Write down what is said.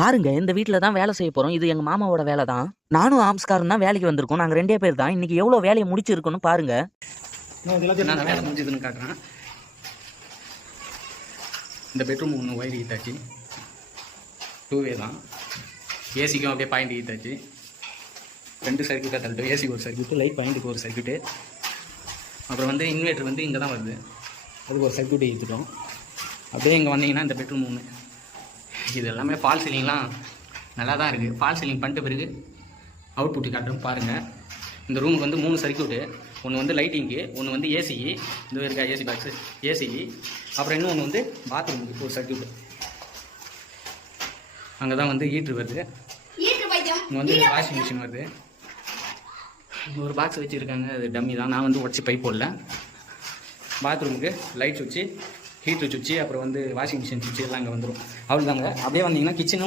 பாருங்க இந்த வீட்ல தான் வேலை செய்ய போறோம். இது எங்க மாமாவோட வேலை தான். நானும் ஆம்ஸ்காரன் தான் வேலைக்கு வந்திருக்கோம். நாங்க 2 பேர் தான். இன்னைக்கு எவ்வளோ வேலையை முடிச்சிருக்கோன்னு பாருங்க. நான் வேலை முடிஞ்சதுன்னு காட்டுறேன். இந்த பெட்ரூம் ஒன்று ஒயர் ஈத்தாச்சு, 2 வே தான். ஏசிக்கும் அப்படியே பாயிண்ட் ஈத்தாச்சு. 2 சர்க்கியூட்டாக தள்ளிட்டு, ஏசி ஒரு சர்க்கியூட்டு, லைட் பாயிண்ட்டுக்கு ஒரு சர்க்கியூட்டு. அப்புறம் வந்து இன்வெர்ட்டர் வந்து இங்கே தான் வருது, அதுக்கு ஒரு சர்க்கியூட்டை ஏற்றிட்டோம். அப்படியே இங்கே வந்தீங்கன்னா இந்த பெட்ரூம் ஒன்று. இது எல்லாமே ஃபால் சீலிங்லாம் நல்லா தான் இருக்குது. ஃபால் சீலிங் பண்ணிட்ட பிறகு அவுட்புட்டு காட்டுறோம் பாருங்கள். இந்த ரூமுக்கு வந்து 3 சர்க்கியூட்டு. ஒன்று வந்து லைட்டிங்கு, ஒன்று வந்து ஏசி, இந்த இருக்கா ஏசி பாக்ஸு ஏசி. அப்புறம் இன்னொன்று வந்து பாத்ரூமுக்கு ஒரு சர்க்கியூட்டு. அங்கே தான் வந்து ஹீட்ரு வருது. இங்கே வந்து வாஷிங் மிஷின் வருது. ஒரு பாக்ஸ் வச்சுருக்காங்க, அது டம்மி தான். நான் வந்து உடச்சி பைப் போடல. பாத்ரூமுக்கு லைட் சுவிட்சு, ஹீட்ரு சுவிட்சு, அப்புறம் வந்து வாஷிங் மிஷின் சுவிட்சு எல்லாம் அங்கே வந்துடும். அவ்வளோதாங்க. அப்படியே வந்தீங்கன்னா கிச்சனும்